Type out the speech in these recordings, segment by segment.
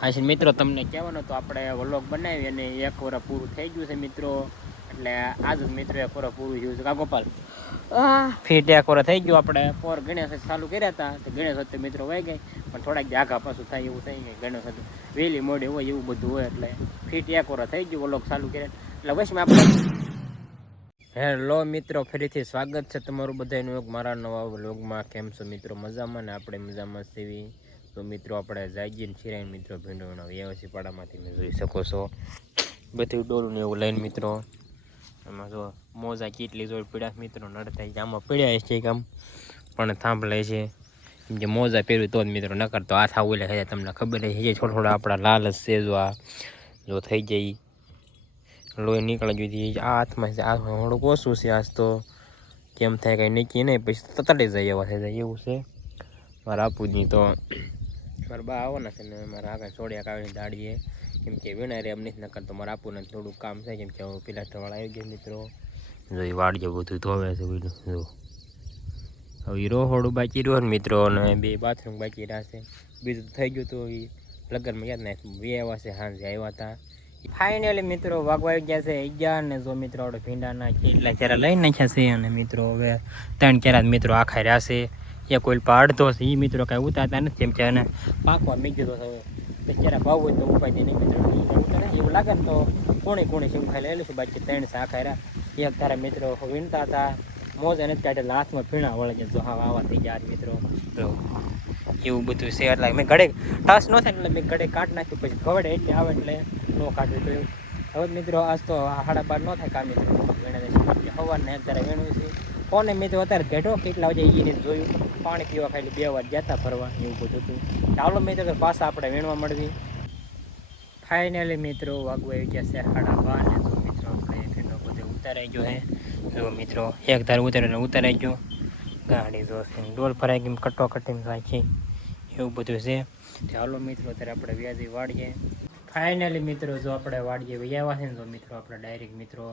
હા છે મિત્રો, તમને કહેવાનું તો આપણે વ્લોગ બનાવી અને 1 વર્ષ પૂરું થઈ ગયું છે મિત્રો. એટલે આજ જ મિત્રો 1 વર્ષ પૂરું થયું છે. કા ગોપાલ? ફીટ 1 વર્ષ થઈ ગયું. આપણે પોર ગણેશ ચાલુ કર્યા હતા તો ગણેશ હતો મિત્રો વહી ગઈ, પણ થોડાક આઘા પાછું થાય એવું થઈ ગયું. ગણેશ હતું વહેલી મોડી હોય એવું બધું હોય, એટલે ફીટ 1 વર્ષ થઈ ગયું વ્લોગ ચાલુ કર્યા. એટલે વચમાં આપણે હેલો મિત્રો, ફરીથી સ્વાગત છે તમારું બધાનું મારા નવા વ્લોગમાં. કેમ છો મિત્રો? મજામાં ને? આપણે મજામાં છીએ. તો મિત્રો આપણે જાગીને છીરાઈને મિત્રો ભીંડોના વ્યવસાય પાડામાંથી મેં જોઈ શકો છો બધું ડોલું ને એવું લઈને મિત્રો. એમાં જો મોજા કેટલી જોડ પીડ્યા મિત્રો, નડતા આમાં પીડ્યા છે કામ પણ થાંભલે છે. કેમ કે મોજા પહેર્યું તો જ મિત્રો, નકર તો આ થાવ ઓલા થાય. તમને ખબર છે થોડા થોડા આપણા લાલ જ છે. જો થઈ જાય લોહી નીકળી ગયું. આ હાથમાં છે, આ થોડુંક ઓછું છે. આજ તો કેમ થાય કંઈ નીકળી નહીં, પછી તતાડી જાય એવા થઈ જાય એવું છે મારા આપુજી. તો મારા બા આવવાના છે ને મારા આગળ છોડ્યા આવીને દાડીએ, કેમ કે વિના રે એમ નથી. નકર તો મારા આપુને થોડુંક કામ છે, કેમ કે પિલાસ્ટરવાળા આવી ગયા મિત્રો. જો એ વાડીએ બધું ધોવે છે. જો હવે એ રોહોડું બાકી રહ્યો ને મિત્રો, અને 2 બાથરૂમ બાકી રહેશે. બીજું તો થઈ ગયું. તો એ લગ્નમાં યાદ નાખ્યું બે આવ્યા છે, સાંજે આવ્યા હતા. ફાઇનલી મિત્રો વાગવા આવી ગયા છે 11 ને. જો મિત્રો આપણે ભીંડાના કેટલા કેરા લઈ નાખ્યા છે, અને મિત્રો હવે 3 કેરા મિત્રો આખા રહ્યા છે. એ કોઈ અડધો છે એ મિત્રો કાંઈ ઉતારતા નથી, કેમ કે એને પાકવા મીક દીધો છે. હવે કેરા ભાવ હોય તો ઉપાય દે નહીં મિત્રો. ઉતારે એવું લાગે ને તો કોણી શું ખાઈ લઈ લઈશું. બાકી 3 છે આખા રહ્યા. એક તારા મિત્રો વીણતા હતા, મોજા નથી કાઢેલા, હાથમાં પીણા વળે છે. જો હા આવા થઈ ગયા મિત્રો. એવું બધું છે. એટલે મેં ઘડે ટાસ ન થાય એટલે મેં ઘડે કાઢ નાખ્યું. પછી ખવડે એટલે આવે એટલે ન કાઢવું. તો હવે મિત્રો આજ તો 12:30 ન થાય. કા મિત્રો વીણે સવારને એક તારે વીણવું છે. કોને મિત્રો અત્યારે ઘેટો કેટલા વાગે એને જોયું. પાણી પીવા ખાલી 2 વાર જતા ફરવા એવું બધું હતું. ચાલો મિત્રો પાછા આપણે વીણવા મળવી. ફાઇનલી મિત્રો વાગવા આવી ગયા છે 12:30 ને. જો મિત્રો આપણે ભીંડો બધે ઉતારાઈ ગયો હે. જો મિત્રો એક ધાર ઉતારાઈ ગયો. ગાડી જો ડોલ ભરાઈ ગઈ, કટો કટીને થાય છે એવું બધું છે. ચાલો મિત્રો અત્યારે આપણે વ્યાજી વાળીએ. ફાઇનલી મિત્રો જો આપણે વાડીએ વ્યાવા છે ને, તો મિત્રો આપણે ડાયરેક્ટ મિત્રો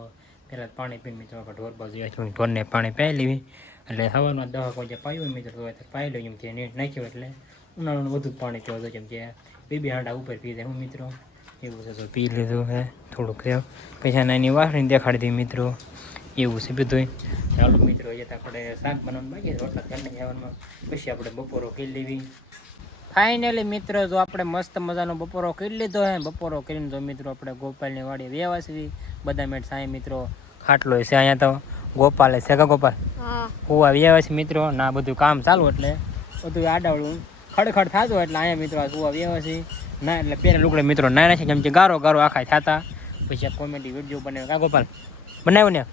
પહેલાં પાણી પીને મિત્રો આપણે ઢોર બાજુ આવ્યા. ઢોરને પાણી પાઈ લેવી એટલે હવારમાં 10 વાગે પાયું મિત્રો તો પાઈ લો. એમ કે નેટ નાખ્યું એટલે ઉનાળાનું બધું જ પાણી પીવા. કેમ કે 2 હાંડા ઉપર પી જાય હું મિત્રો. એવું છે તો પી લીધું હે થોડુંક રહ્યો. પછી એની વાસણી દેખાડી દીધી મિત્રો. એવું છે બધું. ચાલો મિત્રો એ તો આપણે શાક બનાવવાનું બાકી રોટલા કરી જવામાં, પછી આપણે બપોરો કરી લેવી. ફાઇનલી મિત્રો જો આપણે મસ્ત મજાનો બપોરો કરી લીધો હે. બપોરો કરીને જો મિત્રો આપણે ગોપાલની વાડી વ્યવાસવી. બધા મેટ સાંઈ મિત્રો ખાટલો છે અહીંયા. તો ગોપાલે છે કા ગોપાલ? હું વ્યવાસી મિત્રો ના બધું કામ ચાલુ એટલે બધું આડાવડું ખડખડ થતું એટલે અહીંયા મિત્રો હું વ્યવાસી ના. એટલે પહેલા લુકડે મિત્રો ના નાખે, કેમ કે ગારો આખા થતા. પછી કોમેડી વિડીયો બનાવ્યો કા ગોપાલ? બનાવ્યું ને.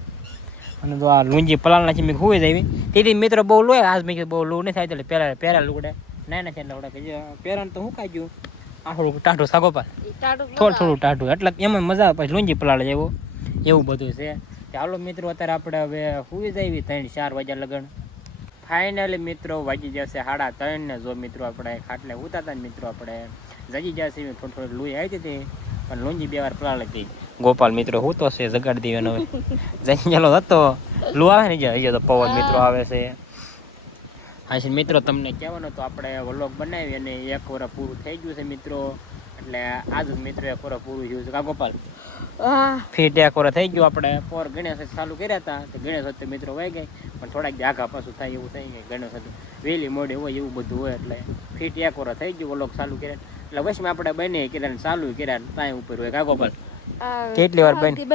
અને તો આ લુંજી પલાળ નાખી મેં હુઈ જાય. તેથી મિત્રો બહુ લોય આજ મેં બહુ લો નહીં થાય. એટલે પહેલા લુકડે ના છે એટલે પેરણ તો હું ખાઈ ગયું. આ થોડુંક ટાઢું સાગો પર થોડું ટાઢું એટલે એમાં મજા આવે. પછી લુંજી પલાળે એવું બધું છે. ચાલો મિત્રો અત્યારે આપણે હવે સુઈ જાય 3-4 વાગ્યા લગન. ફાઇનલી મિત્રો વાગી જશે 3:30 ને. જો મિત્રો આપણે ખાટલે ઉતારતા ને મિત્રો આપણે જગી જશે. થોડી લોહી આવી હતી પણ લુંજી 2 વાર પલાળી હતી. ગોપાલ મિત્રો હું તો છે જગાડી દેવાનો જઈ ગયેલો હતો. લો આવે ને ગયા તો પવન મિત્રો આવે છે. હા છે મિત્રો, તમને કહેવાનું તો આપણે વ્લોગ બનાવી અને 1 વર્ષ પૂરું થઈ ગયું છે મિત્રો. એટલે આજ જ મિત્રો 1 વર્ષ પૂરું થયું છે કા ગોપાલ? ફીટ 1 વર્ષ થઈ ગયું. આપણે પોર ગણેશ ચાલુ કર્યા હતા તો ગણેશ હતો મિત્રો વહી ગઈ, પણ થોડાક આઘા પાછું થાય એવું થઈ ગયું. ગણેશ હતું વહેલી મોડી હોય એવું બધું હોય, એટલે ફીટ 1 વર્ષ થઈ ગયું વ્લોગ ચાલુ કર્યા. એટલે વચમાં આપણે બને કર્યા ચાલુ કર્યા ત્યાં ઉપર હોય કા ગોપાલ? કેટલી વાર બની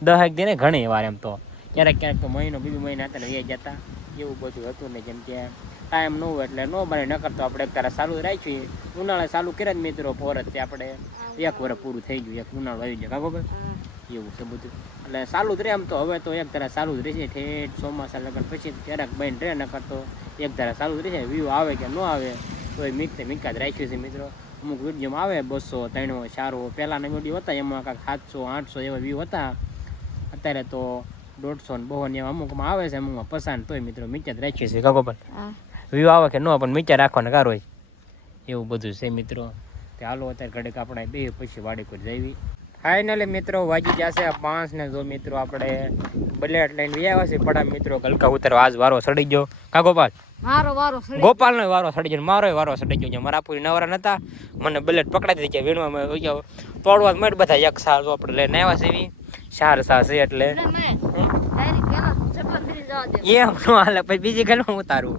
10 દિને ઘણી વાર. એમ તો ક્યારેક તો મહિનો 2 મહિના હતા એ જતા એવું બધું હતું ને. જેમ કે ટાઈમ ન હોય એટલે ન બને. ન કરતો આપણે એક તારા ચાલુ રાખીએ. ઉનાળે ચાલુ કર્યા જ મિત્રો પોરત તે આપણે 1 વર્ષ પૂરું થઈ ગયું. એક ઉનાળો આવી જાય કાકો એવું છે બધું. એટલે ચાલુ જ રહે એમ તો. હવે તો એક ધારા ચાલુ જ રહેશે ઠેઠ ચોમાસા લગન પછી ક્યારેક બન રહે. ન કરતો એક ધારા ચાલુ જ રહેશે. વ્યૂ આવે કે ન આવે તો એ મીકા જ રાખ્યું છે મિત્રો. અમુક વિડીયોમાં આવે 200, 300, 400. પહેલાંના વિડીયો હતા એમાં કાંઈક 700, 800 એવા વ્યૂ હતા. અત્યારે તો 150 ને 200 એવા અમુકમાં આવે છે. અમુકમાં પસંદ તોય મિત્રો મીચા જ રાખીએ છીએ કાકો. પણ વ્યૂ આવે કે ન પણ મીચા રાખવાને કાર હોય એવું બધું છે મિત્રો. તે હાલો અત્યારે ઘડીક આપણે બે પછી વાડી પર જઈવી. ફાઇનલી મિત્રો વાગી જશે 5 ને જો મિત્રો આપણે બલેટ લઈને વ્યાવા છે પડા મિત્રો ગલકા ઉતરવા આજ વારો સડી ગયો કા ગોપાલ મારો વારો સડી ગોપાલ નો વારો સડી ગયો મારો વારો સડી ગયો મારા પૂરી નવરા નતા મને બલેટ પકડાઈ દીધી કે વીણવા તોડવા મળ બધા એક સાલ તો આપણે લઈને આવ્યા છે એવી 4 સાલ છે એટલે એમ નો હાલે પછી બીજી ગલમાં ઉતારું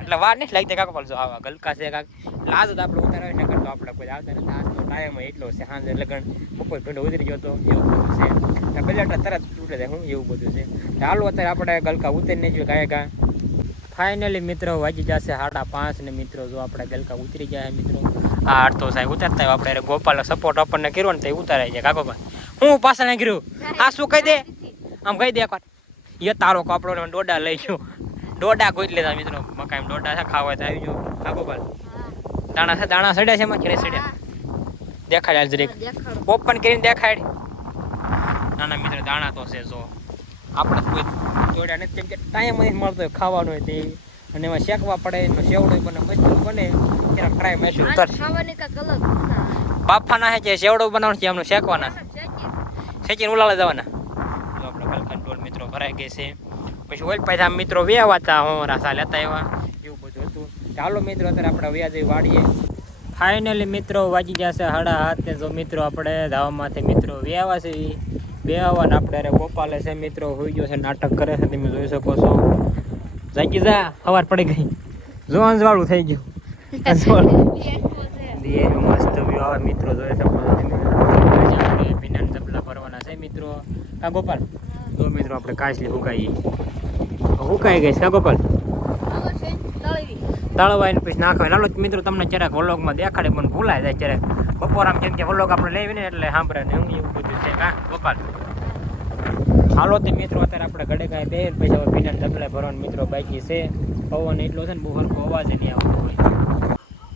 એટલે વાર નહીં લાગતી કાકો બોલજો આવા ગલકા છે કાક લાજ તો આપણે ઉતારવા ન કરતો આપણે કોઈ આવતા નથી આજ તો ટાઈમ એટલો છે સાંજે લગન બપોર ઘંટો ઉતરી ગયો તો એવું બધું છે બલેટ તરત તૂટે જાય હું એવું બધું છે ચાલો અત્યારે આપણે ગલકા ઉતરી નહીં જોઈએ ગાય ગા ફાઇનલી મિત્રો વાગી જશે 5:30 ને મિત્રો જો આપણે ગલકા ઉતરી જાય મિત્રો આ તો સાહેબ ઉતારતા આપણે ગોપાલ સપોર્ટ આપણને કર્યો ને તો ઉતારાઈ જાય કાકો ભાઈ હું પાછળ નહીં કર્યું આ શું કહી દે આમ કહી દે એકવાર એ તારો કપડો ને ડોડા લઈ ગયો ડોડા કોઈ લેતા મિત્રો મકાઈ ડોડા છે ખાવા તો આવી ગયો કાકો ભાઈ દાણા સડ્યા છે એમાં ઘરે સડ્યા દેખાડ આજ જરીક ઓપન કરીને દેખાડ નાના મિત્રો દાણા તો છે જો આપણે કોઈ જોડ્યા નથી કેમ કે ટાઈમ નહીં મળતો ખાવાનો હોય તે અને એમાં શેકવા પડે એનો સેવડો બને મસ્ત બને ત્યારે ટ્રાય મેશું ઉતર ખાવાની કા કલર બાફાના છે જે સેવડો બનાવવાનો છે એમનું શેકવાના શેકીને ઉલાળા દેવાના જો આપણે ગલકા ડોલ મિત્રો ભરાઈ ગઈ છે પછી ઓઇલ પૈસા મિત્રો વેવાતા હું રાસા લેતા એવા એવું બધું હતું ચાલો મિત્રો અત્યારે આપણે વ્યાજ વાળીએ ફાઇનલી મિત્રો વાગી જશે 7:30 ને જો મિત્રો આપણે ધાવામાંથી મિત્રો વેવા છે બેહવા ને આપણે ગોપાલે છે મિત્રો હોઈ ગયો છે નાટક કરે છે તમે જોઈ શકો છો જાગી જા સવાર પડી ગઈ જો અંજવાળું થઈ ગયું મસ્ત વ્યૂ આવે મિત્રો જોઈ શકો છો તમે આપણે પીના ડબલા ભરવાના છે મિત્રો કા ગોપાલ જો મિત્રો આપણે કાચલી હુકાઈ ગઈ કા ગોપાલ તળવાઈને પછી નાખવા નાલો મિત્રો તમને જરાક વ્લોગમાં દેખાડે પણ ભૂલાય જાય જરાક બપોર આમ જેમ કે વ્લોગ આપણે લેવી ને એટલે સાંભળે ને હું એવું બધું છે કા ગોપાલ હાલો તે મિત્રો અત્યારે આપણે ઘડે કાંઈ બે પછી હવે પીના ડબલા ભરવાનું મિત્રો બાકી છે પવન એટલો છે ને બહુ હરખો અવાજ નહીં આવતો હોય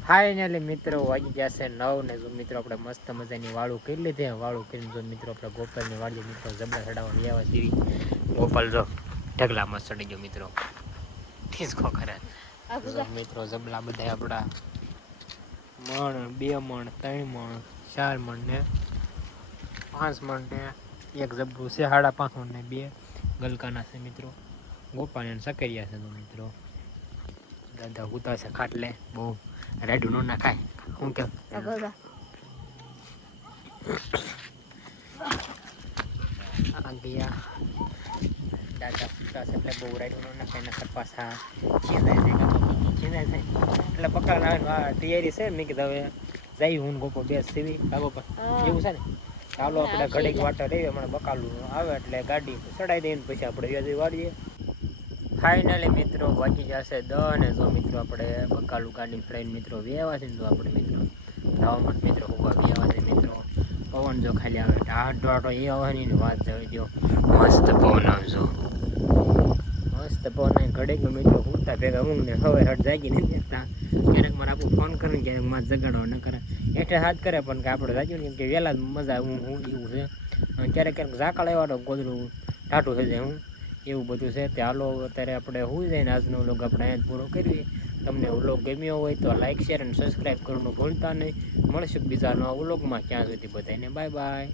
ફાઇનલી મિત્રો વાગી જશે 9 ને જો મિત્રો આપણે મસ્ત મજાની વાળું કરી લીધી વાળું કરીને જો મિત્રો આપણે ગોપાલની વાળી મિત્રો જબલા ચડાવવા લેવા જેવી ગોપાલ જો ઢગલામાં ચડી ગયો મિત્રો ઠીસકો કરે મિત્રો જબલા બધા આપણા મણ 2 મણ 3 મણ 4 મણ ને 5 મણ ને એક જબલું છે 5.5 મણ ને 2 ગલકાના છે મિત્રો ગોપાલ ને સકરિયા છે તો મિત્રો દાદા ઉતા છે ખાટલે બહુ રેડું ન નાખાય શું કે આ ગયા દાદા ઉતા છે એટલે બહુ રેડું ન નાખાય નકર પાછા ચીંદાય છે એટલે પકડા તૈયારી છે મેં કીધું હવે જઈ હું ગોપો બેસ સીવી કાગો પર એવું છે ને ચાલો આપણે ઘડીક વાટા રહીએ હમણાં બકાલું આવે એટલે ગાડી ચડાવી દઈએ પછી આપણે વ્યાજી વાળીએ ફાઇનલી મિત્રો વાગી જશે 10 ને જો મિત્રો આપણે બકાલું ગાડી ફ્લાઇન મિત્રો વેવા છે ને જો આપણે મિત્રો હવામાન મિત્રો ઉભા વેવા છે મિત્રો પવન જો ખાલી આવે ઢાઢો એ આવવાની ને વાત જવી દો મસ્ત પવન આવજો મસ્ત પવન ઘડીક મિત્રો ઉઠતા ભેગા ઊંઘ ને હવે હટ જાગી નથી દેતા ક્યારેક મારે આપણું ફોન કરે ને ક્યારેક માં જગાડવા ન કરે એટલે હાથ કરે પણ કે આપણે જાગ્યું ને કે વહેલા મજા હું એવું છે અને ક્યારેક ક્યારેક ઝાકળ આવ્યા તો ગોદડું ટાટું થઈ જાય હું એવું બધું છે તે હાલો અત્યારે આપણે હોઈ જાય ને આજનો વ્લોગ આપણે અહીંયા પૂરો કરીએ તમને વ્લોગ ગમ્યો હોય તો લાઇક શેર અને સબસ્ક્રાઈબ કરવાનું ભૂલતા નહીં મળશું બીજા નવા વ્લોગમાં ક્યાં સુધી બધાને બાય બાય.